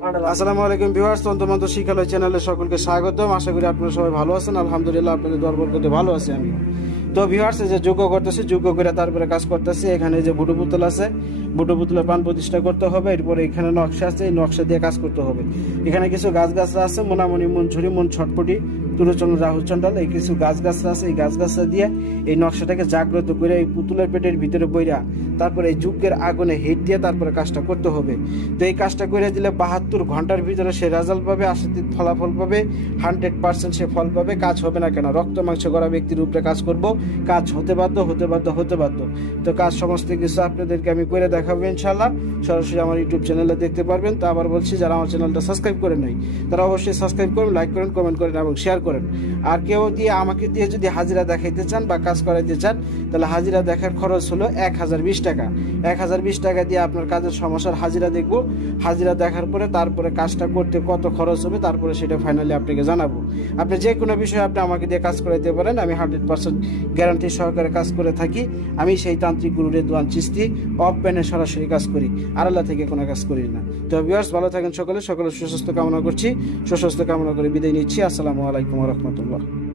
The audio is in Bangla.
আসসালামু আলাইকুম ভিউয়ার্স তন্ত্রমন্ত্র শিক্ষালয় চ্যানেলে সকলকে স্বাগতম। আশা করি আপনারা সবাই ভালো আছেন। আলহামদুলিল্লাহ, আপনাদের দরবার করতে ভালো আছে আমি। তো ভিউয়ার্স যে যোগ্য করতেছি যোগ্য করে তারপরে কাজ করতেছি। এখানে যে বুটো পুতুল আছে বুটো পুতুলের পান প্রতিষ্ঠা করতে হবে। এরপরে এখানে নকশা আছে, এই নকশা দিয়ে কাজ করতে হবে। এখানে কিছু গাছ গাছরা আছে, মোনামনি মন ঝুরি মন ছটপটি তুরচন্দ্র রাহুল চন্ডাল, এই কিছু গাছ গাছরা আছে। এই গাছ গাছরা দিয়ে এই নকশাটাকে জাগ্রত করে এই পুতুলের পেটের ভিতরে বইরা তারপরে এই যুগের আগুনে হিট দিয়ে তারপরে কাজটা করতে হবে। তো এই কাজটা করে দিলে বাহাত্তর ঘণ্টার ভিতরে সে রেজাল্ট পাবে, আশাতীত ফলাফল পাবে হান্ড্রেড পার্সেন্ট সে ফল পাবে, কাজ হবে না কেন? রক্ত মাংস করা ব্যক্তির উপরে কাজ করব কাজ হতে বাধ্য হতে বাধ্য হতে বাধ্য। তো কাজ সমস্ত কিছু আপনাদেরকে আমি করে দেখাবো ইনশাল্লাহ সরাসরি আমার ইউটিউব চ্যানেলে দেখতে পারবেন। তো আবার বলছি, যারা আমার চ্যানেলটা সাবস্ক্রাইব করে নাই, তারা অবশ্যই সাবস্ক্রাইব করুন, লাইক করেন, কমেন্ট করেন এবং শেয়ার করেন। আর কেউ দিয়ে আমাকে দিয়ে যদি হাজিরা দেখাইতে চান বা কাজ করাইতে চান, তাহলে হাজিরা দেখার খরচ হলো এক হাজার বিশ টাকা। এক হাজার বিশ টাকা দিয়ে আপনার কাজের সমস্যার হাজিরা দেখব। হাজিরা দেখার পরে তারপরে কাজটা করতে কত খরচ হবে, তারপরে সেটা ফাইনালি আপনাকে জানাব। আপনি যে কোনো বিষয়ে আপনি আমাকে দিয়ে কাজ করাইতে পারেন, আমি হান্ড্রেড পার্সেন্ট গ্যারান্টি সহকারে কাজ করে থাকি। আমি সেই তান্ত্রিক গুরু দোয়ান চিস্তি, অফ প্যানে সরাসরি কাজ করি। আর আল্লাহ থেকে কোনো কাজ করি না। তো ভিউয়ার্স ভালো থাকেন সকলে। সকলে সুস্বাস্থ্য কামনা করছি। সুস্বাস্থ্য কামনা করে বিদায় নিচ্ছি। আসসালামু আলাইকুম রহমতুল্লাহ।